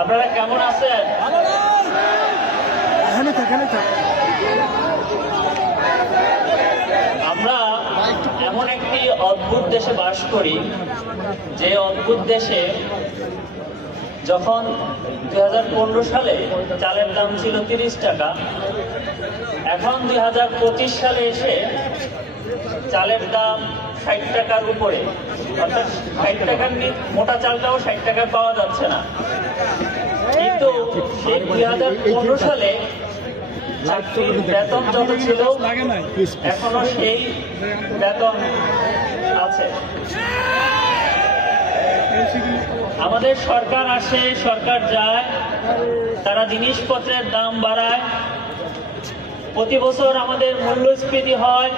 আপনারা কেমন আছেন? আমরা এমন একটি অদ্ভুত দেশে বাস করি, যে অদ্ভুত দেশে যখন 2015 সালে চালের দাম ছিল 30 টাকা, এখন 2025 সালে এসে চালের দাম 60 টাকার উপরে, অর্থাৎ 60 টাকার মোটা চালটাও 60 টাকায় পাওয়া যাচ্ছে না। কিন্তু সেই 2015 সালে চাকরির বেতন যত ছিল এখনো সেই বেতন আছে। আমাদের সরকার আসে, সরকার যায়, তারা জিনিসপত্রের দাম বাড়ায়, প্রতি বছর আমাদের মূল্যস্ফীতি হয়,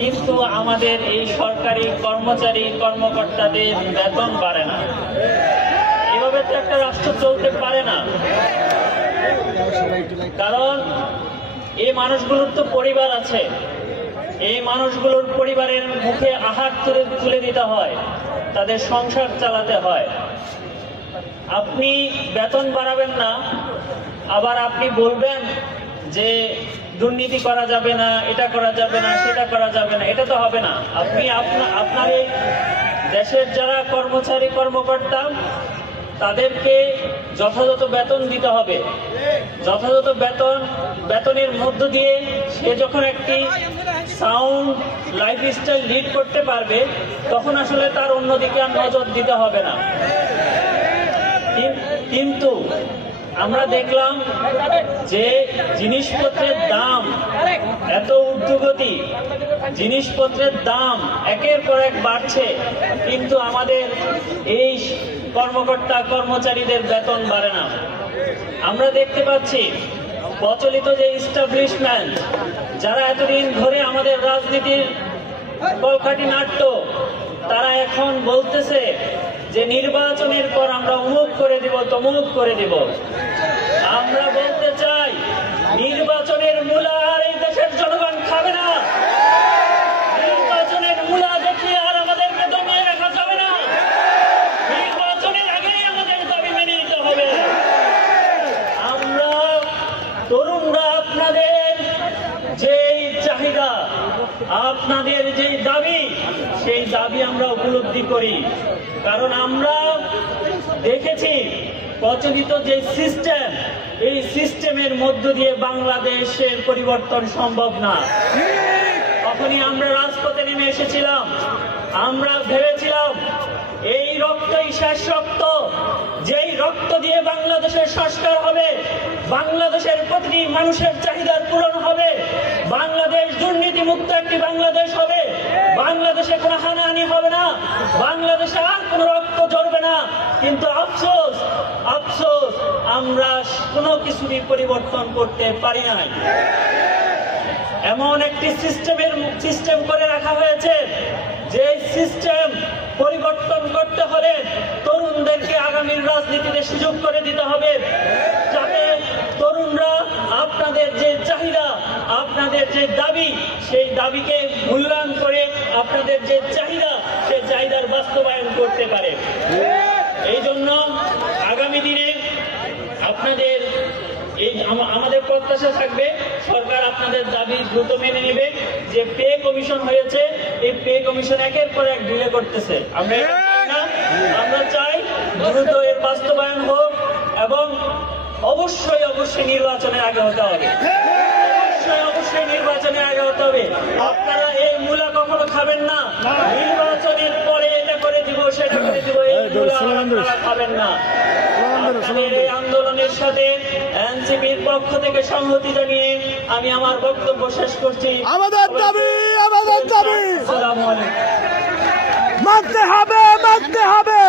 কিন্তু আমাদের এই সরকারি কর্মচারী কর্মকর্তাদের বেতন বাড়ে না। এভাবে তো একটা রাষ্ট্র চলতে পারে না, কারণ এই মানুষগুলোর তো পরিবার আছে, এই মানুষগুলোর পরিবারের মুখে আহার তুলে দিতে হয়, তাদের সংসার চালাতে হয়। আপনি বেতন বাড়াবেন না, আবার আপনি বলবেন যে দুর্নীতি করা যাবে না, এটা করা যাবে না, সেটা করা যাবে না, এটা তো হবে না। আপনি আপনার এই দেশের যারা কর্মচারী কর্মকর্তা তাদেরকে যথাযথ বেতন দিতে হবে। যথাযথ বেতনের মধ্য দিয়ে সে যখন একটি সাউন্ড লাইফস্টাইল লিড করতে পারবে, তখন আসলে তার অন্যদিকে আর নজর দিতে হবে না। কিন্তু আমরা দেখলাম যে জিনিসপত্রের দাম এত ঊর্ধ্বগতি, জিনিসপত্রের দাম একের পর এক বাড়ছে, কিন্তু আমাদের এই কর্মকর্তা কর্মচারীদের বেতন বাড়ে না। আমরা দেখতে পাচ্ছি প্রচলিত যে ইস্টাবলিশমেন্ট, যারা এতদিন ধরে আমাদের রাজনীতির কলকাঠি নাট্য, তারা এখন বলতেছে যে নির্বাচনের পর আমরা অমুক করে দিব, তমুক করে দিব। আমরা বলতে চাই, নির্বাচনের মূলা আর এই দেশের জনগণ খাবে না। নির্বাচনের মূলা দেখিয়ে আর আমাদেরকে দমায় রাখা যাবে না। নির্বাচনের আগেই আমাদের দাবি মেনে নিতে হবে। আমরা তরুণরা আপনাদের যেই চাহিদা, আপনাদের যেই দাবি, সেই দাবি আমরা উপলব্ধি করি, কারণ আমরা দেখেছি প্রচলিত যে সিস্টেম, এই সিস্টেমের মধ্য দিয়ে বাংলাদেশের পরিবর্তন সম্ভব না। তখনই আমরা রাজপথে নেমে এসেছিলাম। আমরা ভেবেছিলাম এই রক্তই শেষ রক্ত, যেই রক্ত দিয়ে বাংলাদেশের সংস্কার হবে, বাংলাদেশের প্রতিটি মানুষের চাহিদার পূরণ হবে, বাংলাদেশ দুর্নীতিমুক্ত একটি বাংলাদেশ হবে, বাংলাদেশে কোনো হানাহানি হবে না, বাংলাদেশে আর কোনো রক্ত ঝরবে না। কিন্তু আফসোস, আফসোস, আমরা কোনো কিছুই পরিবর্তন করতে পারি নাই। এমন একটি সিস্টেম করে রাখা হয়েছে, যে সিস্টেম পরিবর্তন করতে হলে তরুণদেরকে আগামীর রাজনীতিতে সুযোগ করে দিতে হবে, যাতে তরুণরা আপনাদের যে চাহিদা, আপনাদের যে দাবি, সেই দাবিকে মূল্যায়ন করে আপনাদের যে চাহিদা, সেই চাহিদার বাস্তবায়ন করতে পারে। এই জন্য আগামী দিনে আপনাদের আমাদের প্রত্যাশা থাকবে, সরকার আপনাদের দাবি দ্রুত মেনে নেবে। যে পে কমিশন হয়েছে, এই পে কমিশন একের পর এক ডিলে করতেছে। আমরা চাই দ্রুত এর বাস্তবায়ন হোক, এবং অবশ্যই অবশ্যই নির্বাচনের আগে হতে হবে। অবশ্যই নির্বাচনের আগে হতে হবে। আপনারা এই মূলা কখনো খাবেন না। নির্বাচনের পরে এটা করে দিব, সেটা করে দিব, এই মূলা আপনারা খাবেন না। আপনাদের এই আন্দোলনের সাথে এনসিপির পক্ষ থেকে সংহতি জানিয়ে আমি আমার বক্তব্য শেষ করছি। আমাদের দাবি, আমাদের দাবি আসসালামু আলাইকুম। মানতে হবে, মানতে হবে।